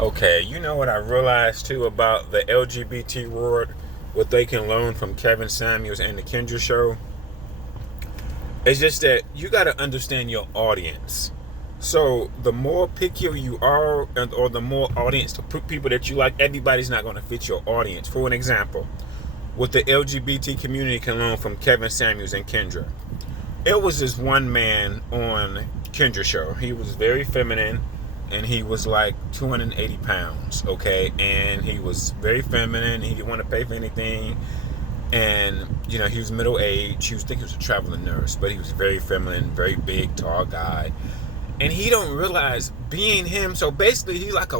Okay, you know what I realized too about the LGBT world, what they can learn from Kevin Samuels and the Kendra show? It's just that you got to understand your audience. So the more picky you are, or the more audience, the people that you like, everybody's not going to fit your audience. For an example, what the LGBT community can learn from Kevin Samuels and Kendra. It was this one man on Kendra show. He was very feminine, and he was like 280 pounds, okay? And he was very feminine. He didn't want to pay for anything. And, he was middle aged. He was a traveling nurse, but he was very feminine, very big, tall guy. And he don't realize being him. So basically, he's like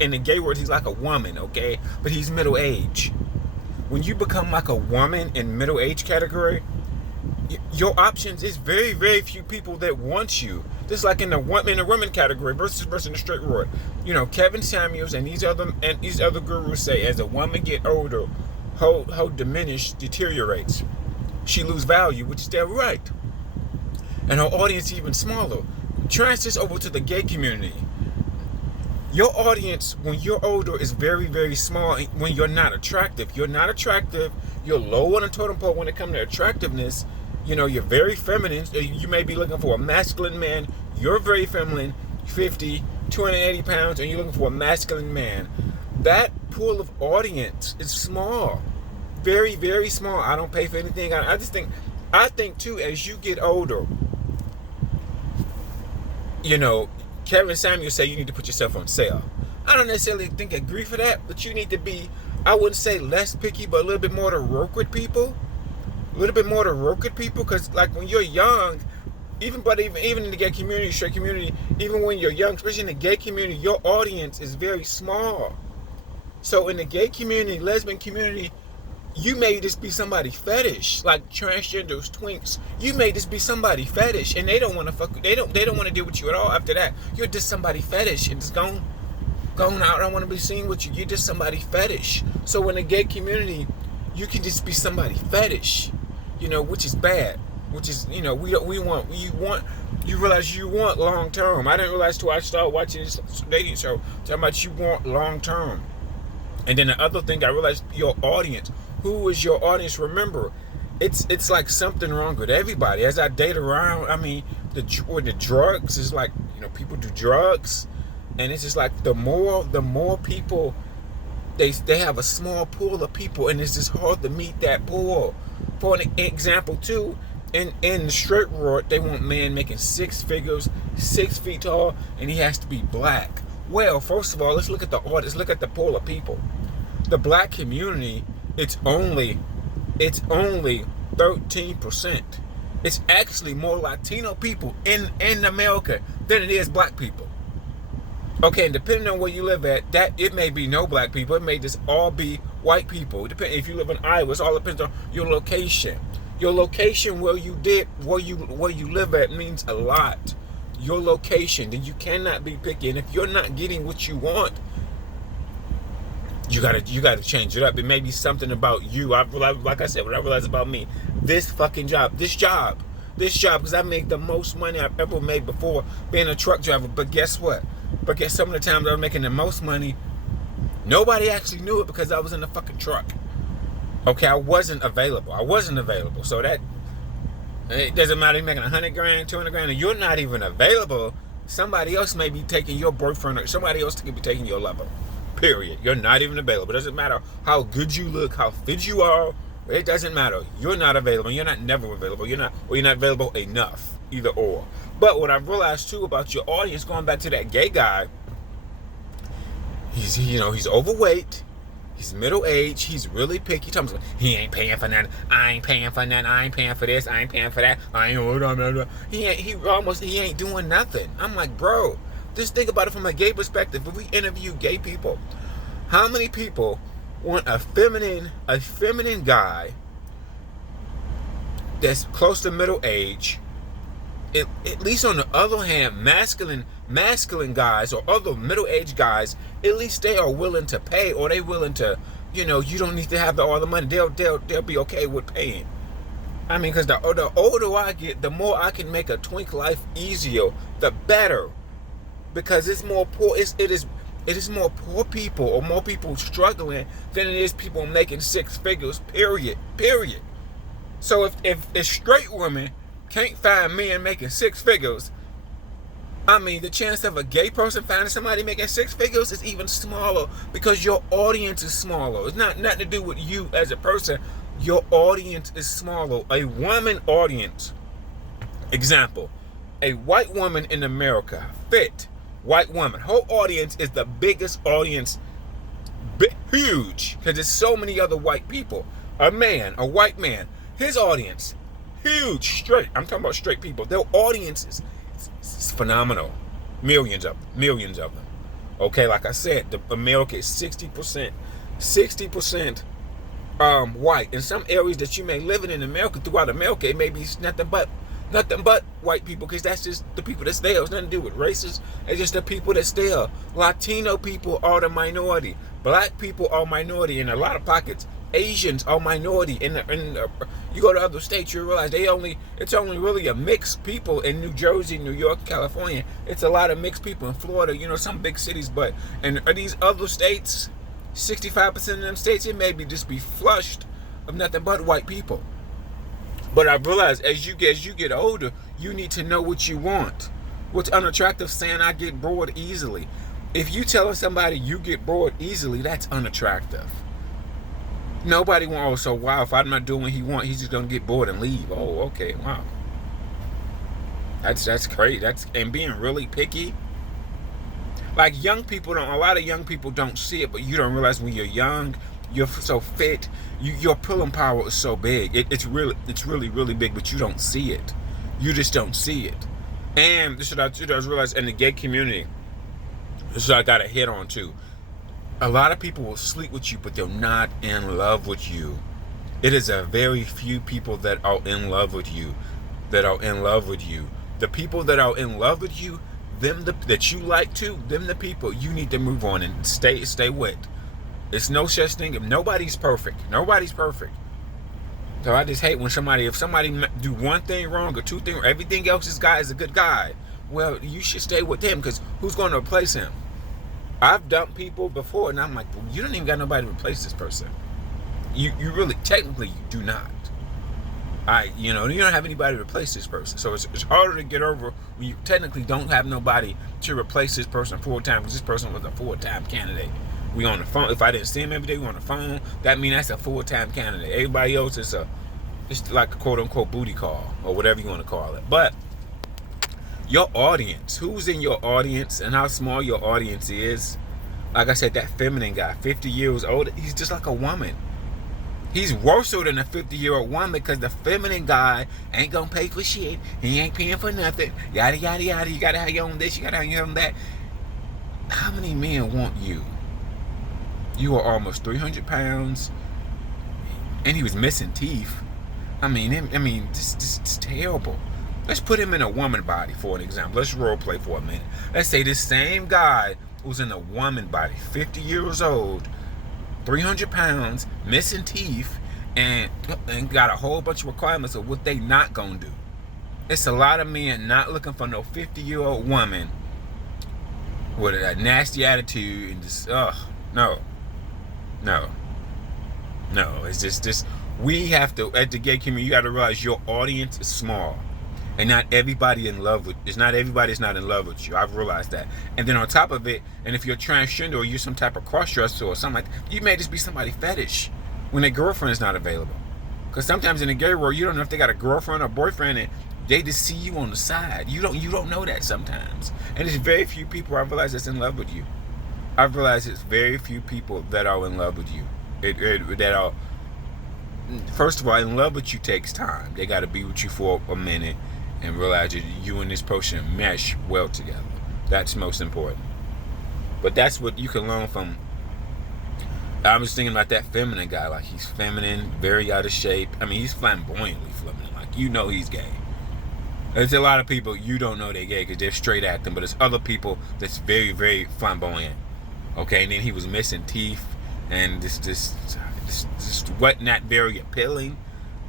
in the gay world, he's like a woman, okay? But he's middle aged. When you become like a woman in middle age category, your options is very, very few people that want you. Just like in the women category versus in the straight world. Kevin Samuels and these other gurus say as a woman get older, her diminish deteriorates. She lose value, which is their right. And her audience is even smaller. Transfer over to the gay community. Your audience, when you're older, is very, very small when you're not attractive. You're not attractive. You're low on the totem pole when it comes to attractiveness. You're very feminine. You may be looking for a masculine man. You're very feminine, 50, 280 pounds, and you're looking for a masculine man. That pool of audience is small. Very, very small. I don't pay for anything. I think too, as you get older, Kevin Samuel say you need to put yourself on sale. I don't necessarily agree for that, but you need to be, I wouldn't say less picky, but a little bit more to work with people. Because like when you're young, even in the gay community, straight community, even when you're young, especially in the gay community, your audience is very small. So in the gay community, lesbian community, you may just be somebody fetish, like transgenders, twinks. You may just be somebody fetish, and they don't want to fuck. They don't want to deal with you at all. After that, you're just somebody fetish, and just going out. I don't want to be seen with you. You're just somebody fetish. So in the gay community, you can just be somebody fetish, which is bad. Which is, you realize you want long term. I didn't realize till I started watching this dating show talking about you want long term. And then the other thing I realized, your audience. Who is your audience? Remember, it's like something wrong with everybody. As I date around, the drugs is like, people do drugs, and it's just like the more people, they have a small pool of people, and it's just hard to meet that pool. For an example too, in the straight world, they want men making 6 figures, 6 feet tall, and he has to be black. Well, first of all, let's look at the audience. Look at the pool of people. The black community, it's only 13%. It's actually more Latino people in America than it is black people. Okay, and depending on where you live at, that it may be no black people. It may just all be white people. Depending if you live in Iowa, it all depends on your location. Your location where you live at means a lot. Your location, then you cannot be picky. And if you're not getting what you want, you gotta change it up. It may be something about you. Like I said, what I realized about me, this job, because I make the most money I've ever made before being a truck driver. But guess what? Some of the times I was making the most money, nobody actually knew it because I was in the fucking truck. Okay, I wasn't available. So that, it doesn't matter if you're making 100 grand, 200 grand, and you're not even available. Somebody else may be taking your boyfriend, or somebody else could be taking your lover. Period. You're not even available. It doesn't matter how good you look, how fit you are. It doesn't matter. You're not available. You're not never available. You're not available enough. Either or. But what I've realized too about your audience, going back to that gay guy, he's overweight. He's middle-aged. He's really picky. He ain't paying for nothing. I ain't paying for nothing. I ain't paying for this. I ain't paying for that. He ain't doing nothing. I'm like, bro, just think about it from a gay perspective. If we interview gay people, how many people want a feminine guy that's close to middle age? At least on the other hand, masculine guys or other middle-aged guys, at least they are willing to pay, or they willing to, you don't need to have all the money. They'll be okay with paying. Because the older I get, the more I can make a twink life easier, the better. Because it's more poor. It is more poor people or more people struggling than it is people making six figures, period. So if straight women can't find men making six figures, I mean, the chance of a gay person finding somebody making six figures is even smaller because your audience is smaller. It's not nothing to do with you as a person. Your audience is smaller. A woman audience, example, a white woman in America, fit, white woman, her audience is the biggest audience, huge, because there's so many other white people. A white man, his audience, huge, straight. I'm talking about straight people. Their audience is phenomenal. Millions of them. Okay, like I said, America is 60% white. In some areas that you may live in America, throughout America, it may be nothing but white people, because that's just the people that's there. It's nothing to do with races. It's just the people that's there. Latino people are the minority. Black people are minority in a lot of pockets. Asians are minority. You go to other states, you realize it's only really a mixed people in New Jersey, New York, California. It's a lot of mixed people in Florida, some big cities, but in these other states, 65% of them states, it may just be flushed of nothing but white people. But I realize as you get older, you need to know what you want. What's unattractive saying I get bored easily? If you telling somebody you get bored easily, that's unattractive. Nobody wants, so wow, if I'm not doing what he wants, he's just gonna get bored and leave. Oh, okay, wow. That's crazy. And being really picky. Like a lot of young people don't see it, but you don't realize when you're young, you're so fit, your pulling power is so big. It's really, really big, but you don't see it. You just don't see it. And this is what I realize in the gay community, this is what I got to hit on too. A lot of people will sleep with you, but they're not in love with you. It is a very few people that are in love with you, The people that are in love with you, that you like to, them the people you need to move on and stay with. It's no such thing. Nobody's perfect. So I just hate when if somebody do one thing wrong or two things, everything else this guy is a good guy. Well, you should stay with him, because who's going to replace him? I've dumped people before, and I'm like, well, you don't even got nobody to replace this person. You really, technically, you do not. You don't have anybody to replace this person. So it's harder to get over when you technically don't have nobody to replace this person full-time, because this person was a full-time candidate. We on the phone. If I didn't see him every day, we on the phone. That means that's a full-time candidate. Everybody else is just like a quote-unquote booty call, or whatever you want to call it. But your audience, who's in your audience and how small your audience is. Like I said, that feminine guy, 50 years old, he's just like a woman. He's worse than a 50-year-old woman, because the feminine guy ain't gonna pay for shit. He ain't paying for nothing. Yada, yada, yada. You gotta have your own this. You gotta have your own that. How many men want you? You are almost 300 pounds. And he was missing teeth. I mean, this is terrible. Let's put him in a woman body for an example. Let's role play for a minute. Let's say this same guy who's in a woman body, 50 years old, 300 pounds, missing teeth, and got a whole bunch of requirements of what they not gonna do. It's a lot of men not looking for no 50-year-old woman with a nasty attitude and just, no. It's just we have to, at the gay community, you got to realize your audience is small. And not everybody it's not everybody that's not in love with you. I've realized that. And then on top of it, and if you're transgender or you're some type of cross-dresser or something like that, you may just be somebody fetish when their girlfriend is not available. Because sometimes in the gay world, you don't know if they got a girlfriend or boyfriend, and they just see you on the side. You don't know that sometimes. And there's very few people I've realized that's in love with you. I've realized it's very few people that are in love with you. That are, first of all, in love with you takes time. They got to be with you for a minute and realize that you and this person mesh well together. That's most important. But that's what you can learn from. I was thinking about that feminine guy. Like, he's feminine, very out of shape. I mean, he's flamboyantly feminine. Like, he's gay. There's a lot of people you don't know they're gay because they're straight acting, but there's other people that's very, very flamboyant. Okay, and then he was missing teeth, and this what not very appealing.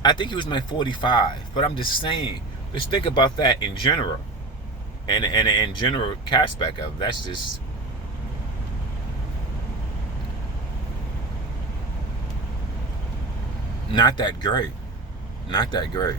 I think he was like 45, but I'm just saying, just think about that in general, and in general aspect of that's just not that great. Not that great.